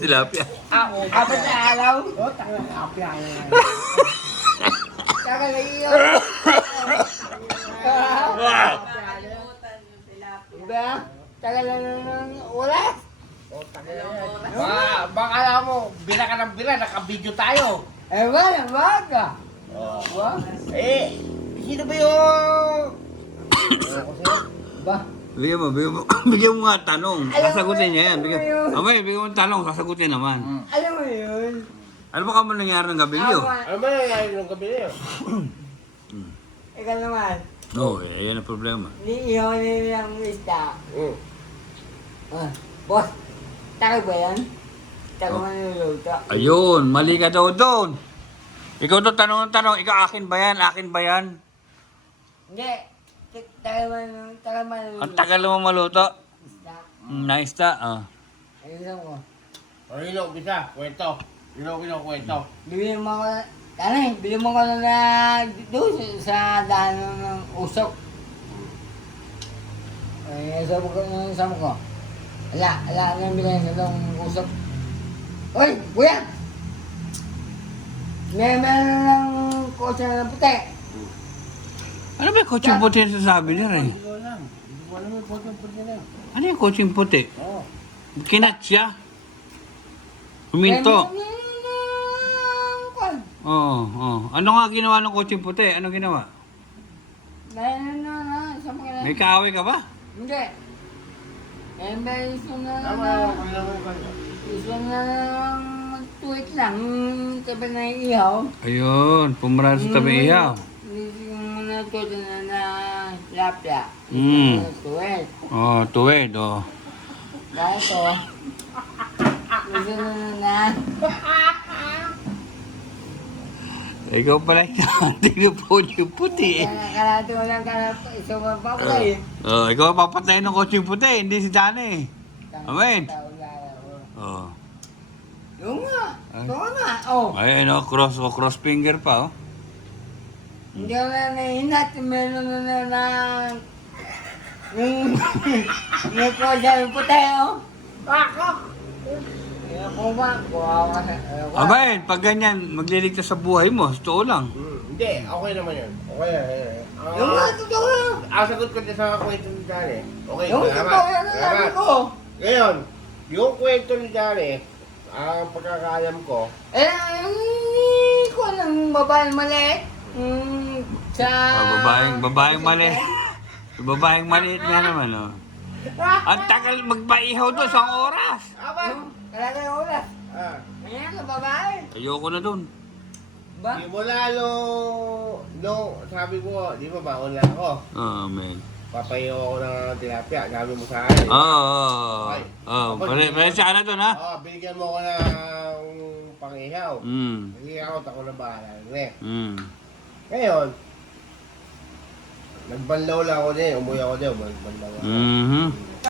Tilapia. Apat na araw. Oh, taka na apya. Saka na iyo. Diba? Tagal na ng oras. Oh, taka na. Baka alam mo, bila ka ng bila, naka-video tayo. Ewan, ang baga. Oh. Eh, sino ba yung... Ba? Bigyan mo. Bigyan mo nga tanong. Alam mo, Sasagutin niya yan. alam mo yun. Amay, bigyan mo tanong. Sasagutin naman. Alam mo yun? Ano ba ka mo nangyari ng gabi niyo? Ano ba nangyari nung gabi na yun? Ikaw naman. Oo, yan ang problema. Niihaw nila ang isda. Mm. Boss, tayo ba yan? Tayo mo niluluto. Ayun, mali ka daw doon. Ikaw doon, tanong ng tanong. Ikaw, akin ba yan? Akin ba yan? Hindi. Tayo mo niluluto. Ang tagal mo maluto. Isda. Nice ta. Ayun ko. Ano yung umpisa? Kwento. Yun ang kwento. Bili mo ako na... Bili mo ko na doon sa daan ng usok. Ay, sabi ko. Ala nang bilhin sa itong usok. Uy, kuya! Meron lang kotse na puti. Ano ba yung coaching puti na sasabi niya rin? Hindi ko alam. Hindi ko alam yung kwento na yun. Ano yung coaching puti? Oo. Kinat siya. Huminto. Oo. Ano nga ginawa ng coaching puti? Ano ginawa? May kaaway ka ba? Hindi. Gusto na Tama yung kwento. Gusto na mag-tweet lang. Tabi na ihaw. Ayun, pumaraan sa tabi iyaw. Gusto na tweet na lapya. Mm. Tweet. Oh, tuwid, oh. Dahil to. Gusto na. Ikaw pala yung tinupon yung puti eh. Kalahati mo lang isa mo papalay. Oh, ikaw ang papatayin ng coaching puti, hindi si Johnny. Amen. Oh. Yung nga. Ito nga. Oh. Ay, no, cross finger pa, oh. Hindi ko na nahinat. Meron na may kosya yung puti, oh. Ako. Ako ba? Kuha ka. Amen, pag ganyan, magliligtas sa buhay mo, totoo lang. Hindi, okay naman yun. Okay yan. Yung nga, totoo lang. Sagot ko din sa kwento ni Jare. Okay, Yung totoo yan ang sabi ko. Ngayon, yung kwento ni Jare, ang pagkakaalam ko, Hindi ko alam babaeng maliit. Sa... Babaeng mali. Babaeng maliit nga naman, oh. Ang tagal magpaihaw doon, 1 oras. Talaga yung oras. Ayan, sa babae. Ayoko na doon. Ba? di mo lalo, sabi ko, di ba baon lang ako. Oh, amen. Papayo ako ng tilapia, sabi mo sa akin. Pasensya ka na doon, ha? Binigyan mo ako ng pang-ihaw. Mm. Nag-ihaw ako na bahala. Mm. Ngayon, nagbanlaw lang ako din, umuwi ako din, nagbanlaw ako. Mhm.